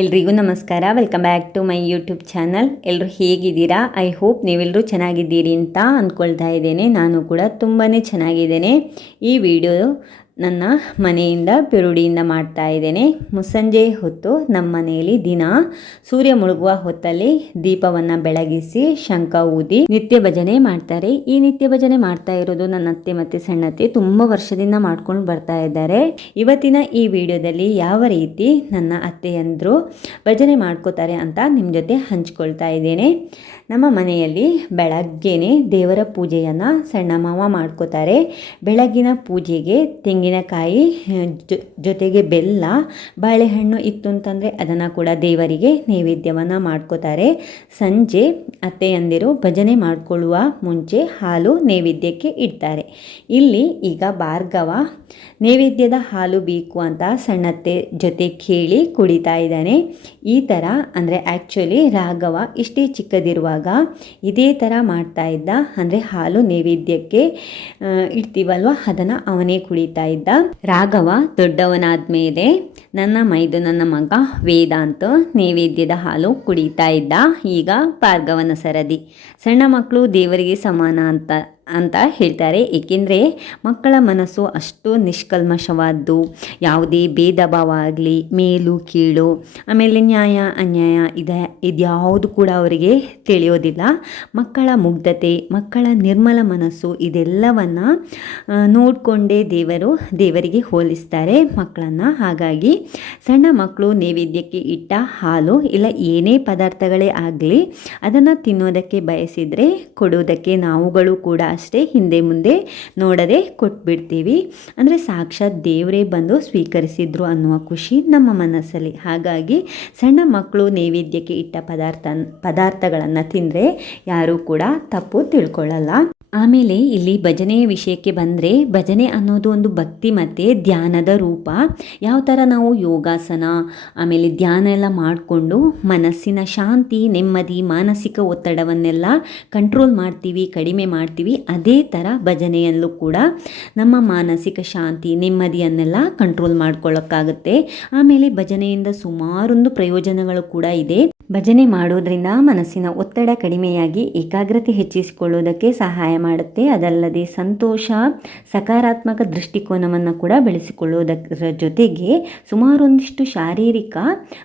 ಎಲ್ರಿಗೂ ನಮಸ್ಕಾರ. Welcome back to my YouTube channel ಎಲ್ಲರೂ ಹೇಗಿದ್ದೀರಾ? ಐ ಹೋಪ್ ನೀವೆಲ್ಲರೂ ಚೆನ್ನಾಗಿದ್ದೀರಿ ಅಂತ ಅಂದ್ಕೊಳ್ತಾ ಇದ್ದೇನೆ. ನಾನು ಕೂಡ ತುಂಬಾ ಚೆನ್ನಾಗಿದ್ದೇನೆ. ಈ ವಿಡಿಯೋ ನನ್ನ ಮನೆಯಿಂದ ಪೆರುಡಿಯಿಂದ ಮಾಡ್ತಾ ಇದ್ದೇನೆ. ಮುಸ್ಸಂಜೆ ಹೊತ್ತು ನಮ್ಮ ಮನೆಯಲ್ಲಿ ದಿನ. ಸೂರ್ಯ ಮುಳುಗುವ ಹೊತ್ತಲ್ಲಿ ದೀಪವನ್ನು ಬೆಳಗಿಸಿ ಶಂಖ ಊದಿ ನಿತ್ಯ ಭಜನೆ ಮಾಡ್ತಾರೆ. ಈ ನಿತ್ಯ ಭಜನೆ ಮಾಡ್ತಾ ಇರೋದು ನನ್ನ ಅತ್ತೆ ಮತ್ತೆ ಸಣ್ಣತ್ತೆ ತುಂಬ ವರ್ಷದಿಂದ ಮಾಡ್ಕೊಂಡು ಬರ್ತಾ ಇದ್ದಾರೆ. ಇವತ್ತಿನ ಈ ವಿಡಿಯೋದಲ್ಲಿ ಯಾವ ರೀತಿ ನನ್ನ ಅತ್ತೆಯಂದರು ಭಜನೆ ಮಾಡ್ಕೋತಾರೆ ಅಂತ ನಿಮ್ಮ ಜೊತೆ ಹಂಚ್ಕೊಳ್ತಾ ಇದ್ದೇನೆ. ನಮ್ಮ ಮನೆಯಲ್ಲಿ ಬೆಳಗ್ಗೆನೆ ದೇವರ ಪೂಜೆಯನ್ನು ಸಣ್ಣ ಮಾವ ಮಾಡ್ಕೋತಾರೆ. ಬೆಳಗ್ಗಿನ ಪೂಜೆಗೆ ತೆಂಗಿನಕಾಯಿ ಜೊತೆಗೆ ಬೆಲ್ಲ, ಬಾಳೆಹಣ್ಣು ಇತ್ತು ಅಂತಂದರೆ ಅದನ್ನು ಕೂಡ ದೇವರಿಗೆ ನೈವೇದ್ಯವನ್ನು ಮಾಡ್ಕೋತಾರೆ. ಸಂಜೆ ಅತ್ತೆಯಂದಿರು ಭಜನೆ ಮಾಡಿಕೊಳ್ಳುವ ಮುಂಚೆ ಹಾಲು ನೈವೇದ್ಯಕ್ಕೆ ಇಡ್ತಾರೆ. ಇಲ್ಲಿ ಈಗ ಭಾರ್ಗವ ನೈವೇದ್ಯದ ಹಾಲು ಬೇಕು ಅಂತ ಸಣ್ಣತ್ತೆ ಜೊತೆ ಕೇಳಿ ಕುಡಿತಾ ಇದ್ದಾನೆ. ಈ ಥರ ಅಂದರೆ ಆ್ಯಕ್ಚುಲಿ ರಾಘವ ಇಷ್ಟೇ ಚಿಕ್ಕದಿರುವಾಗ ಇದೇ ಥರ ಮಾಡ್ತಾ ಇದ್ದ, ಅಂದರೆ ಹಾಲು ನೈವೇದ್ಯಕ್ಕೆ ಇಡ್ತೀವಲ್ವ? ಅದನ್ನು ಅವನೇ ಕುಡಿತಾ ಇದ್ದ. ರಾಘವ ದೊಡ್ಡವನಾದ ಮೇಲೆ ನನ್ನ ಮೈದು ನನ್ನ ಮಗ ವೇದಾಂತ ನೈವೇದ್ಯದ ಹಾಲು ಕುಡಿತಾ ಇದ್ದ. ಈಗ ಪಾರ್ಗವನ ಸರದಿ. ಸಣ್ಣ ಮಕ್ಕಳು ದೇವರಿಗೆ ಸಮಾನ ಅಂತ ಅಂತ ಹೇಳ್ತಾರೆ. ಏಕೆಂದರೆ ಮಕ್ಕಳ ಮನಸ್ಸು ಅಷ್ಟು ನಿಷ್ಕಲ್ಮಶವಾದ್ದು. ಯಾವುದೇ ಭೇದ ಭಾವ ಆಗಲಿ, ಮೇಲು, ಕೀಳು, ಆಮೇಲೆ ನ್ಯಾಯ, ಅನ್ಯಾಯ ಇದೆ, ಇದ್ಯಾವುದು ಕೂಡ ಅವರಿಗೆ ತಿಳಿಯೋದಿಲ್ಲ. ಮಕ್ಕಳ ಮುಗ್ಧತೆ, ಮಕ್ಕಳ ನಿರ್ಮಲ ಮನಸ್ಸು ಇದೆಲ್ಲವನ್ನು ನೋಡಿಕೊಂಡೇ ದೇವರು ದೇವರಿಗೆ ಹೋಲಿಸ್ತಾರೆ ಮಕ್ಕಳನ್ನು. ಹಾಗಾಗಿ ಸಣ್ಣ ಮಕ್ಕಳು ನೈವೇದ್ಯಕ್ಕೆ ಇಟ್ಟ ಹಾಲು ಇಲ್ಲ ಏನೇ ಪದಾರ್ಥಗಳೇ ಆಗಲಿ, ಅದನ್ನು ತಿನ್ನೋದಕ್ಕೆ ಬಯಸಿದರೆ ಕೊಡೋದಕ್ಕೆ ನಾವುಗಳು ಕೂಡ ಅಷ್ಟೇ ಹಿಂದೆ ಮುಂದೆ ನೋಡದೆ ಕೊಟ್ಬಿಡ್ತೀವಿ. ಅಂದರೆ ಸಾಕ್ಷಾತ್ ದೇವರೇ ಬಂದು ಸ್ವೀಕರಿಸಿದ್ರು ಅನ್ನುವ ಖುಷಿ ನಮ್ಮ ಮನಸ್ಸಲ್ಲಿ. ಹಾಗಾಗಿ ಸಣ್ಣ ಮಕ್ಕಳು ನೈವೇದ್ಯಕ್ಕೆ ಇಟ್ಟ ಪದಾರ್ಥ, ಪದಾರ್ಥಗಳನ್ನು ತಿಂದರೆ ಯಾರೂ ಕೂಡ ತಪ್ಪು ತಿಳ್ಕೊಳ್ಳಲ್ಲ ಆಮೇಲೆ ಇಲ್ಲಿ ಭಜನೆಯ ವಿಷಯಕ್ಕೆ ಬಂದರೆ ಭಜನೆ ಅನ್ನೋದು ಒಂದು ಭಕ್ತಿ ಮತ್ತು ಧ್ಯಾನದ ರೂಪ. ಯಾವ ಥರ ನಾವು ಯೋಗಾಸನ, ಆಮೇಲೆ ಧ್ಯಾನ ಎಲ್ಲ ಮಾಡಿಕೊಂಡು ಮನಸ್ಸಿನ ಶಾಂತಿ, ನೆಮ್ಮದಿ, ಮಾನಸಿಕ ಒತ್ತಡವನ್ನೆಲ್ಲ ಕಂಟ್ರೋಲ್ ಮಾಡ್ತೀವಿ, ಕಡಿಮೆ ಮಾಡ್ತೀವಿ, ಅದೇ ಥರ ಭಜನೆಯಲ್ಲೂ ಕೂಡ ನಮ್ಮ ಮಾನಸಿಕ ಶಾಂತಿ, ನೆಮ್ಮದಿಯನ್ನೆಲ್ಲ ಕಂಟ್ರೋಲ್ ಮಾಡ್ಕೊಳ್ಳೋಕ್ಕಾಗುತ್ತೆ ಆಮೇಲೆ ಭಜನೆಯಿಂದ ಸುಮಾರೊಂದು ಪ್ರಯೋಜನಗಳು ಕೂಡ ಇದೆ. ಭಜನೆ ಮಾಡೋದ್ರಿಂದ ಮನಸ್ಸಿನ ಒತ್ತಡ ಕಡಿಮೆಯಾಗಿ ಏಕಾಗ್ರತೆ ಹೆಚ್ಚಿಸಿಕೊಳ್ಳೋದಕ್ಕೆ ಸಹಾಯ ಮಾಡುತ್ತೆ. ಅದಲ್ಲದೆ ಸಂತೋಷ, ಸಕಾರಾತ್ಮಕ ದೃಷ್ಟಿಕೋನವನ್ನು ಕೂಡ ಬೆಳೆಸಿಕೊಳ್ಳುವುದರ ಜೊತೆಗೆ ಸುಮಾರೊಂದಿಷ್ಟು ಶಾರೀರಿಕ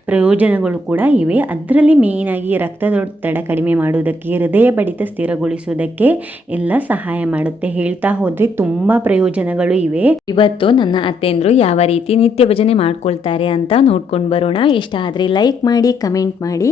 ಪ್ರಯೋಜನಗಳು ಕೂಡ ಇವೆ. ಅದರಲ್ಲಿ ಮೇಯ್ನಾಗಿ ರಕ್ತದೊತ್ತಡ ಕಡಿಮೆ ಮಾಡೋದಕ್ಕೆ ಹೃದಯ ಬಡಿತ ಸ್ಥಿರಗೊಳಿಸೋದಕ್ಕೆ ಎಲ್ಲ ಸಹಾಯ ಮಾಡುತ್ತೆ. ಹೇಳ್ತಾ ಹೋದರೆ ತುಂಬ ಪ್ರಯೋಜನಗಳು ಇವೆ. ಇವತ್ತು ನನ್ನ ಅತ್ತೆಂದ್ರು ಯಾವ ರೀತಿ ನಿತ್ಯ ಭಜನೆ ಮಾಡ್ಕೊಳ್ತಾರೆ ಅಂತ ನೋಡ್ಕೊಂಡು ಬರೋಣ. ಇಷ್ಟ ಆದರೆ ಲೈಕ್ ಮಾಡಿ ಕಮೆಂಟ್ ಮಾಡಿ.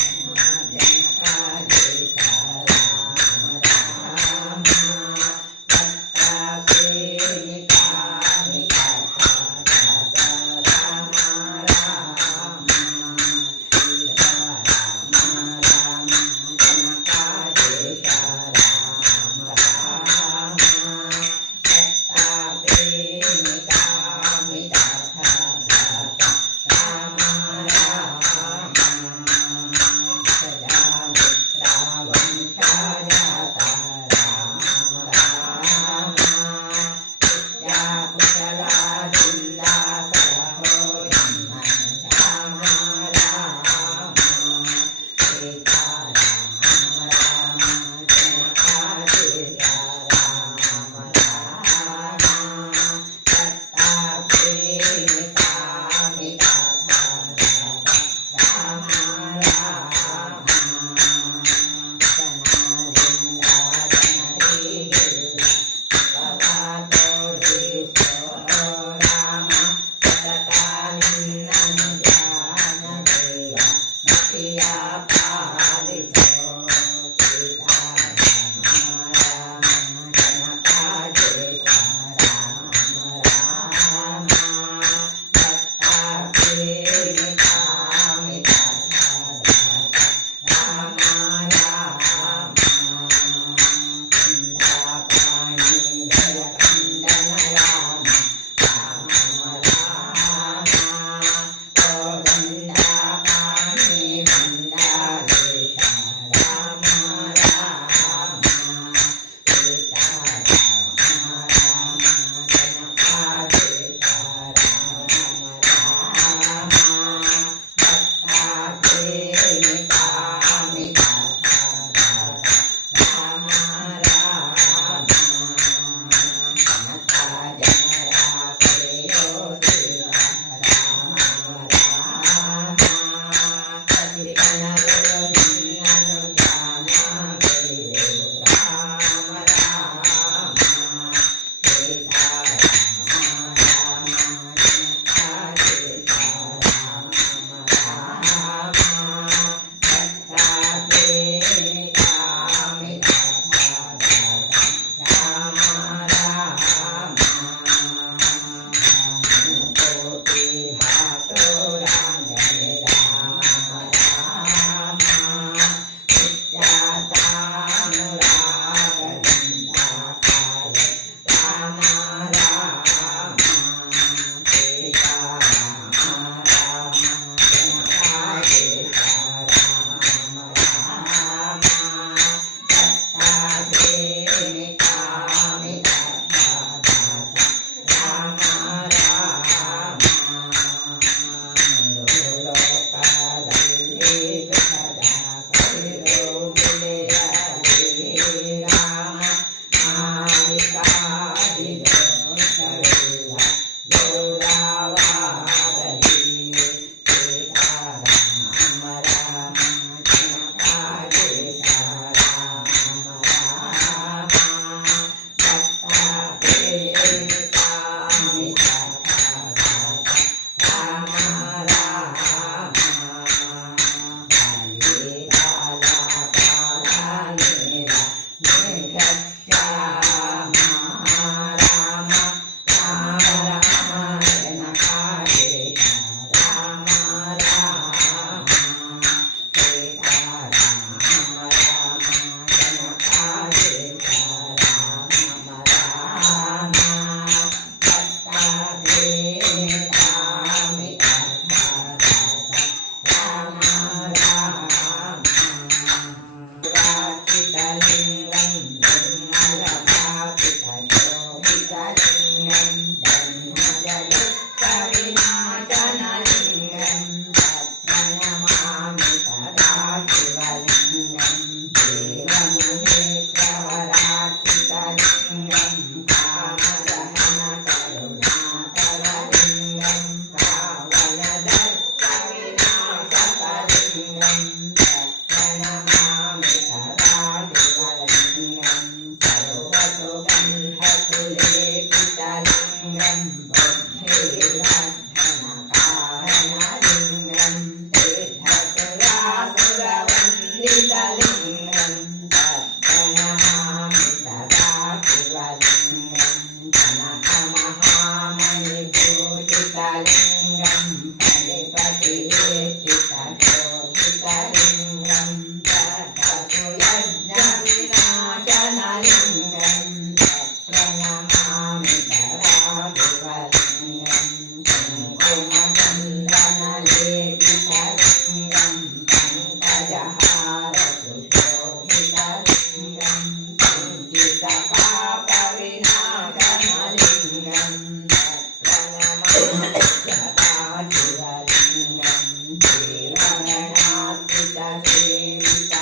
Linda.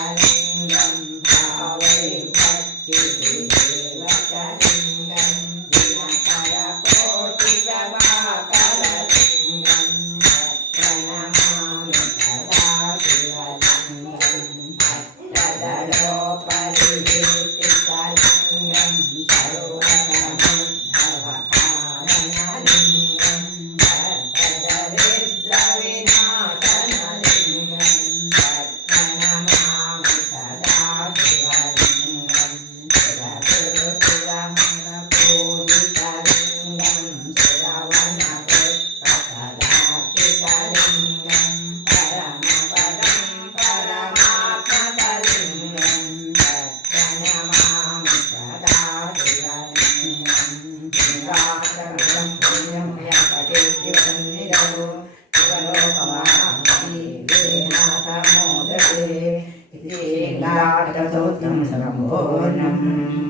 Oh Namah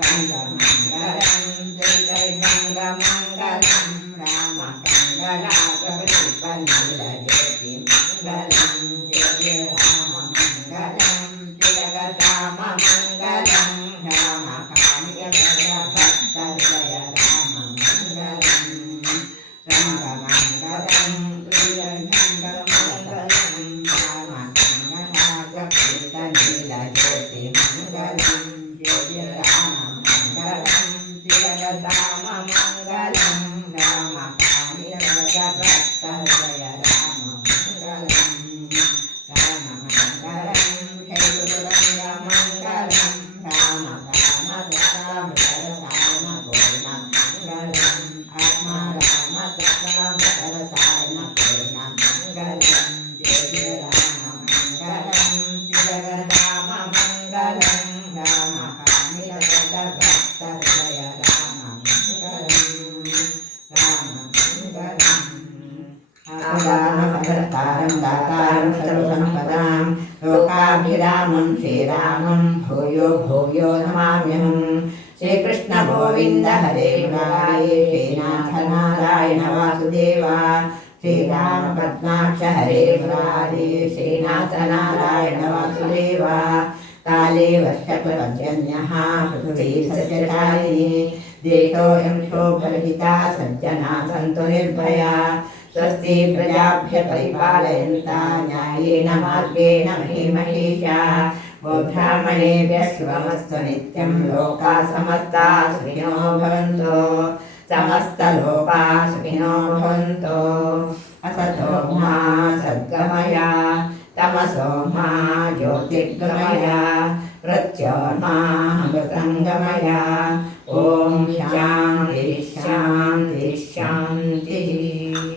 Mangala, Mangala, Mangala, Mangala, 你看看这不是你半来了 Shriram पद्माक्ष हरे मुरारे श्रीनाथ नारायण वासुदेवा काले वर्षपजन्यः पृथ्वी सत्यचारिणी देशोऽयं शोभरहिता सज्जना सन्तु निर्भया स्वस्ति प्रजाभ्य परिपालयन्ता न्यायेन मार्गेण महीमहीषा गोब्राह्मणेभ्यः शुभमस्तु नित्यं लोका समस्ता सुखिनो भवन्तु। समस्तलोका सुखिनो भवन्तु असतो मा सद्गमया तमसो मा ज्योतिर्गमया प्रत्योर्मामृतङ्गमय ॐ शान्ति शान्ति शान्तिः